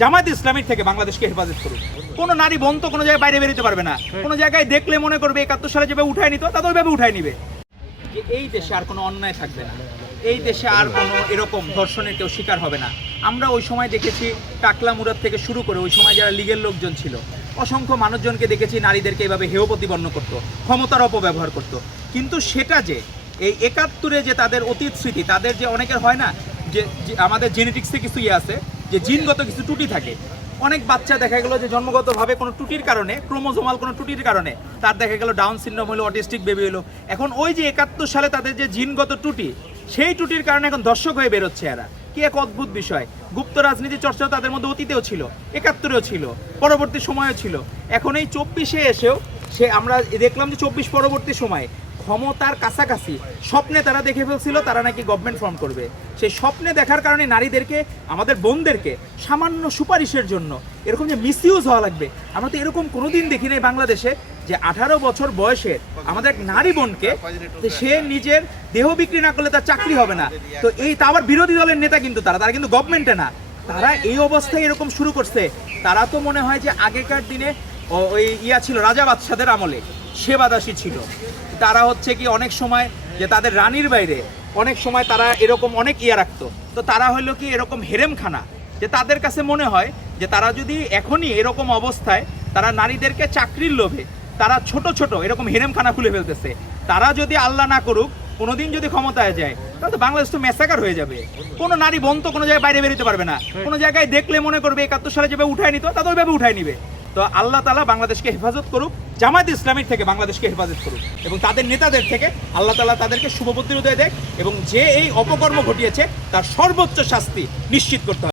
জামায়াত ইসলামীর থেকে বাংলাদেশকে হেফাজত করুক। কোনো নারী বোন তো কোনো জায়গায় বাইরে বেরোতে পারবে না, কোনো জায়গায় দেখলে মনে করবে 71 সালে যেভাবে উঠায় নিত তাদের ওইভাবে উঠায় নিবে। যে এই দেশে আর কোনো অন্যায় থাকবে না, এই দেশে আর কোনো এরকম ধর্ষণের কেউ শিকার হবে না। আমরা ওই সময় দেখেছি টাকলা মুরাদ থেকে শুরু করে ওই সময় যারা লীগের লোকজন ছিল, অসংখ্য মানুষজনকে দেখেছি নারীদেরকে এইভাবে হেয় প্রতিপন্ন করতো, ক্ষমতার অপব্যবহার করতো। কিন্তু সেটা যে এই 71-এ যে তাদের অতীত স্মৃতি, তাদের যে অনেকের হয় না যে আমাদের জেনেটিক্সে কিছু আছে যে জিনগত কিছু ত্রুটি থাকে। অনেক বাচ্চা দেখা গেল যে জন্মগতভাবে কোনো ত্রুটির কারণে, ক্রোমোজোমাল কোনো ত্রুটির কারণে তার দেখা গেল ডাউন সিনড্রোম হলো, অটিস্টিক বেবি হলো। এখন ওই যে 71 সালে তাদের যে জিনগত ত্রুটি, সেই ত্রুটির কারণে এখন দর্শক হয়ে বেরোচ্ছে এরা। কি এক অদ্ভুত বিষয়! গুপ্ত রাজনীতি চর্চাও তাদের মধ্যে অতীতেও ছিল, 71-এও ছিল, পরবর্তী সময়েও ছিল। এখন এই 24-এ এসেও আমরা দেখলাম যে 24 পরবর্তী সময়ে ক্ষমতার কাছাকাছি স্বপ্নে তারা দেখে ফেলছিল তারা নাকি গভর্নমেন্ট ফর্ম করবে। সেই স্বপ্নে দেখার কারণে নারীদেরকে, আমাদের বোনদেরকে সামান্য সুপারিশের জন্য এরকম যে মিসইউজ হওয়া লাগবে, আমরা তো এরকম কোনোদিন দেখি নাই বাংলাদেশে যে 18 বছর বয়সের আমাদের নারী বোনকে সে নিজের দেহ বিক্রি না করলে তার চাকরি হবে না। তো তা আবার বিরোধী দলের নেতা, কিন্তু তারা কিন্তু গভর্নমেন্টে না। তারা এই অবস্থায় এরকম শুরু করছে। তারা তো মনে হয় যে আগেকার দিনে ওই ছিল রাজা বাদশাদের আমলে সেবাদাসী ছিল। তারা হচ্ছে কি অনেক সময় যে তাদের রানীর বাইরে অনেক সময় তারা এরকম অনেক রাখতো। তো তারা হইলো কি এরকম হেরেমখানা, যে তাদের কাছে মনে হয় যে তারা যদি এখনই এরকম অবস্থায় তারা নারীদেরকে চাকরির লোভে তারা ছোট ছোট এরকম হেরেমখানা খুলে ফেলতেছে। তারা যদি আল্লাহ না করুক কোনোদিন যদি ক্ষমতায় যায়, তাহলে তো বাংলাদেশ তো ম্যাসাকার হয়ে যাবে। কোনো নারী বোন তো কোনো জায়গায় বাইরে বেরোতে পারবে না, কোনো জায়গায় দেখলে মনে করবে 71 সালে যেভাবে উঠায় নিত তাদের ওইভাবে উঠায় নিবে। তো আল্লাহ তাআলা বাংলাদেশকে হেফাজত করুক, জামায়াত ইসলামীর থেকে বাংলাদেশকে হেফাজত করুক, এবং তাদের নেতাদের থেকে আল্লাহ তাআলা তাদেরকে শুভ প্রতিরোধ দেয়, এবং যে এই অপকর্ম ঘটিয়েছে তার সর্বোচ্চ শাস্তি নিশ্চিত করতে হবে।